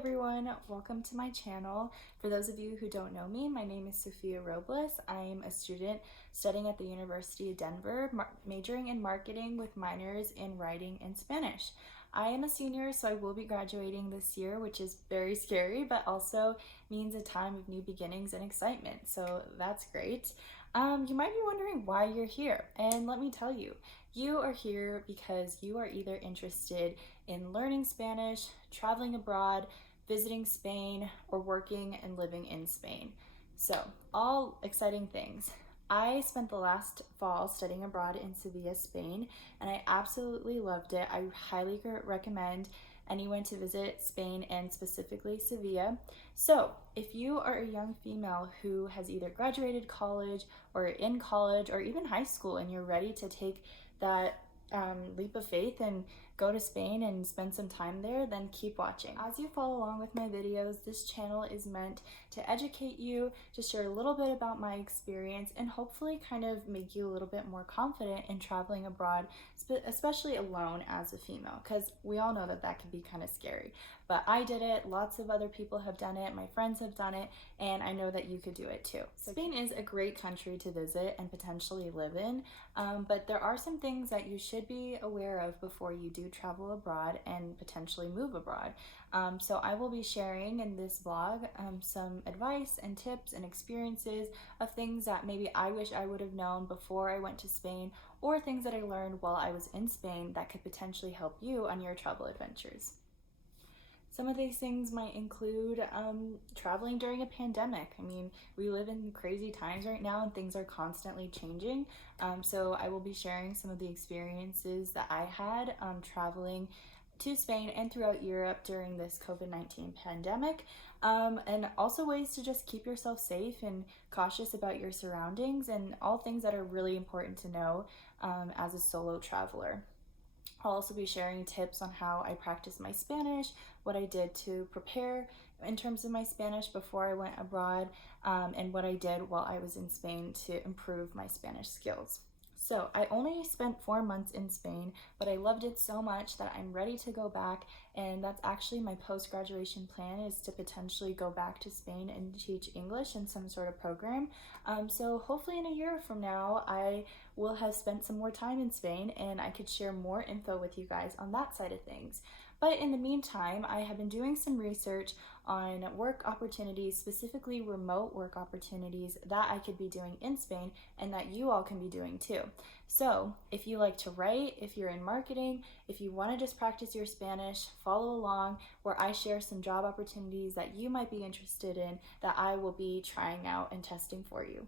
everyone, welcome to my channel. For those of you who don't know me, my name is Sophia Robles. I am a student studying at the University of Denver, majoring in marketing with minors in writing and Spanish. I am a senior, so I will be graduating this year, which is very scary, but also means a time of new beginnings and excitement, so that's great. You might be wondering why you're here, and let me tell you, you are here because you are either interested in learning Spanish, traveling abroad, visiting Spain, or working and living in Spain. So, all exciting things. I spent the last fall studying abroad in Sevilla, Spain, and I absolutely loved it. I highly recommend anyone to visit Spain and specifically Sevilla. So, if you are a young female who has either graduated college or in college or even high school and you're ready to take that leap of faith and go to Spain and spend some time there, then keep watching. As you follow along with my videos, this channel is meant to educate you, to share a little bit about my experience, and hopefully kind of make you a little bit more confident in traveling abroad, especially alone as a female, because we all know that that can be kind of scary. But I did it, lots of other people have done it, my friends have done it, and I know that you could do it too. Spain is a great country to visit and potentially live in, but there are some things that you should be aware of before you do travel abroad and potentially move abroad. So I will be sharing in this vlog some advice and tips and experiences of things that maybe I wish I would have known before I went to Spain, or things that I learned while I was in Spain that could potentially help you on your travel adventures. Some of these things might include traveling during a pandemic. I mean, we live in crazy times right now and things are constantly changing. So I will be sharing some of the experiences that I had traveling to Spain and throughout Europe during this COVID-19 pandemic. And also ways to just keep yourself safe and cautious about your surroundings, and all things that are really important to know as a solo traveler. I'll also be sharing tips on how I practice my Spanish, what I did to prepare in terms of my Spanish before I went abroad, and what I did while I was in Spain to improve my Spanish skills. So I only spent 4 months in Spain, but I loved it so much that I'm ready to go back, and that's actually my post-graduation plan, is to potentially go back to Spain and teach English in some sort of program. So hopefully in a year from now, I will have spent some more time in Spain and I could share more info with you guys on that side of things. But in the meantime, I have been doing some research on work opportunities, specifically remote work opportunities that I could be doing in Spain and that you all can be doing too. So if you like to write, if you're in marketing, if you want to just practice your Spanish, follow along where I share some job opportunities that you might be interested in that I will be trying out and testing for you.